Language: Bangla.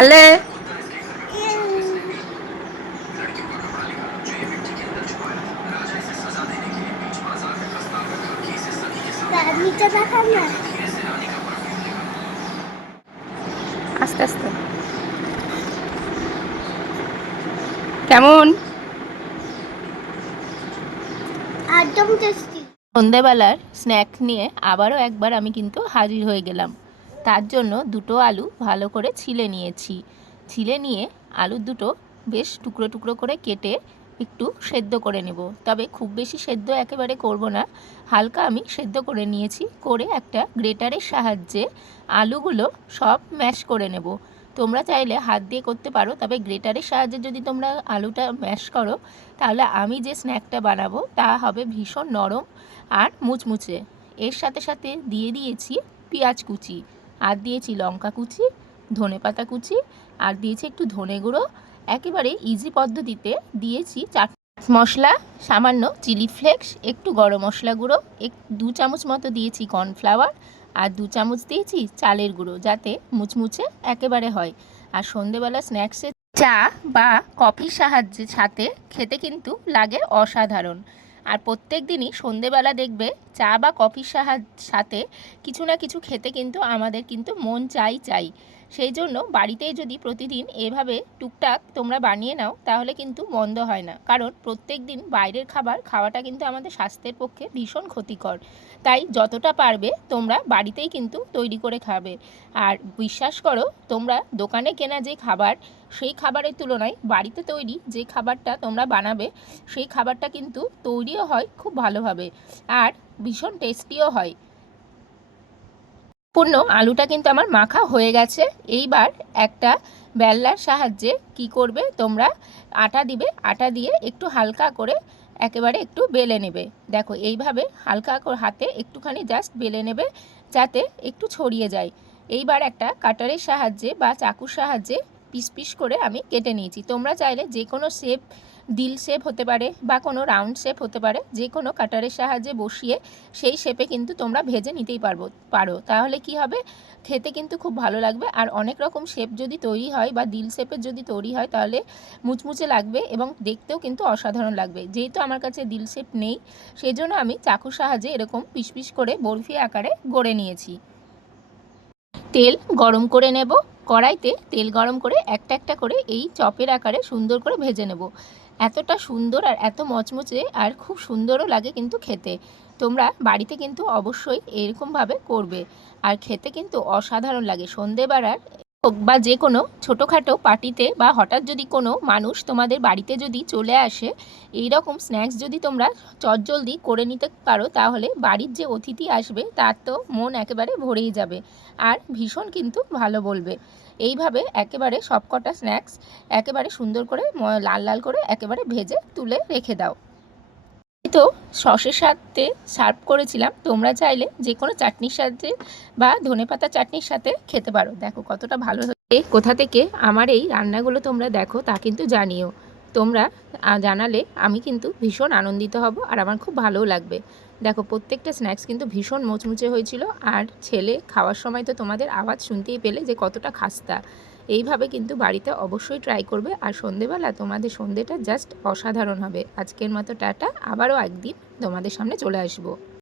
আলে নিচে দেখা না। আস্তে আস্তে কেমন একদম টেস্টি। সন্ধেবেলার স্ন্যাক নিয়ে আবারও একবার আমি কিন্তু হাজির হয়ে গেলাম। তার জন্য দুটো আলু ভালো করে ছিলে নিয়েছি। ছিলে নিয়ে আলু দুটো বেশ টুকরো টুকরো করে কেটে একটু সেদ্ধ করে নেব। তবে খুব বেশি সেদ্ধ একেবারে করব না, হালকা আমি সেদ্ধ করে নিয়েছি। করে একটা গ্রেটারের সাহায্যে আলুগুলো সব ম্যাশ করে নেব। তোমরা চাইলে হাত দিয়ে করতে পারো, তবে গ্রেটারের সাহায্যে যদি তোমরা আলুটা ম্যাশ করো তাহলে আমি যে স্ন্যাকটা বানাবো তা হবে ভীষণ নরম আর মুচমুচে। এর সাথে সাথে দিয়ে দিয়েছি পেঁয়াজ কুচি, আর দিয়েছি লঙ্কা কুচি, ধনেপাতা কুচি, আর দিয়েছি একটু ধনে গুঁড়ো। একেবারে ইজি পদ্ধতিতে দিয়েছি চাট মশলা, সামান্য চিলি ফ্লেক্স, একটু গরম মশলা গুঁড়ো, 2 চামচ মতো দিয়েছি কর্নফ্লাওয়ার, আর 2 চামচ দিয়েছি চালের গুঁড়ো, যাতে মুচমুচে একেবারে হয়। আর সন্ধেবেলা স্ন্যাক্সে চা বা কফির সাথে খেতে কিন্তু লাগে অসাধারণ। আর প্রত্যেক দিনই সন্ধেবেলা দেখবে চা বা কফির সাথে কিছু না কিছু খেতে কিন্তু আমাদের কিন্তু মন চাই। সেই জন্য বাড়িতেই যদি প্রতিদিন এভাবে টুকটাক তোমরা বানিয়ে নাও তাহলে কিন্তু মন্দ হয় না, কারণ প্রত্যেক দিন বাইরের খাবার খাওয়াটা কিন্তু আমাদের স্বাস্থ্যের পক্ষে ভীষণ ক্ষতিকর। তাই যতটা পারবে তোমরা বাড়িতেই কিন্তু তৈরি করে খাবে। আর বিশ্বাস করো, তোমরা দোকানে কেনা যে খাবার সেই খাবারের তুলনায় বাড়িতে তৈরি যে খাবারটা তোমরা বানাবে সেই খাবারটা কিন্তু তৈরিও হয় খুব ভালোভাবে আর ভীষণ টেস্টিও হয়। পূর্ণ আলুটা কিন্তু আমার মাখা হয়ে গেছে। এইবার একটা বেলনার সাহায্যে কি করবে তোমরা, আটা দিবে, আটা দিয়ে একটু হালকা করে একেবারে একটু বেলে নেবে। দেখো এইভাবে হালকা করে হাতে একটুখানি জাস্ট বেলে নেবে যাতে একটু ছড়িয়ে যায়। এইবার একটা কাটারের সাহায্যে বা চাকুর সাহায্যে পিস পিস করে আমি কেটে নিয়েছি। তোমরা চাইলে যে কোনো শেপ, দিল শেপ হতে পারে বা কোনো রাউন্ড শেপ হতে পারে, যে কোনো কাটারের সাহায্যে বসিয়ে সেই শেপে কিন্তু তোমরা ভেজে নিতেই পারো। তাহলে কি হবে, খেতে কিন্তু খুব ভালো লাগবে। আর অনেক রকম শেপ যদি তৈরি হয় বা দিল শেপের যদি তৈরি হয় তাহলে মুচমুচে লাগবে এবং দেখতেও কিন্তু অসাধারণ লাগবে। যেহেতু আমার কাছে দিল শেপ নেই সেই জন্য আমি চাকুর সাহায্যে এরকম পিস পিস করে বরফি আকারে গড়ে নিয়েছি। তেল গরম করে নেব। কড়াইতে তেল গরম করে একটা একটা করে এই চপের আকারে সুন্দর করে ভেজে নেব। এতটা সুন্দর আর এত মচমচে আর খুব সুন্দরও লাগে কিন্তু খেতে। তোমরা বাড়িতে কিন্তু অবশ্যই এরকমভাবে করবে, আর খেতে কিন্তু অসাধারণ লাগে। সন্ধেবেলার হোক বা যে কোনো ছোটোখাটো পার্টিতে বা হঠাৎ যদি কোনো মানুষ তোমাদের বাড়িতে যদি চলে আসে, এই রকম স্ন্যাক্স যদি তোমরা চটজলদি করে নিতে পারো তাহলে বাড়ির যে অতিথি আসবে তার তো মন একেবারে ভরেই যাবে আর ভীষণ কিন্তু ভালো বলবে। এইভাবে একেবারে সবকটা স্ন্যাক্স একেবারে সুন্দর করে লাল লাল করে একেবারে ভেজে তুলে রেখে দাও। তো সসের সাথে সার্ভ করেছিলাম, তোমরা চাইলে যে কোনো চাটনির সাথে বা ধনেপাতা চাটনির সাথে খেতে পারো। দেখো কতটা ভালো হয়েছে। কোথা থেকে আমার এই রান্নাগুলো তোমরা দেখো তা কিন্তু জানিও। তোমরা জানালে আমি কিন্তু ভীষণ আনন্দিত হব আর আমার খুব ভালোও লাগবে। দেখো প্রত্যেকটা স্ন্যাক্স কিন্তু ভীষণ মুচমুচে হয়েছিল, আর ছেলে খাওয়ার সময় তো তোমাদের আওয়াজ শুনতেই পেলে যে কতটা খাস্তা। এইভাবে কিন্তু বাড়িতে অবশ্যই ট্রাই করবে, আর সন্ধেবেলা তোমাদের সন্ধেটা জাস্ট অসাধারণ হবে। আজকের মতো টাটা, আবারও একদিন তোমাদের সামনে চলে আসবো।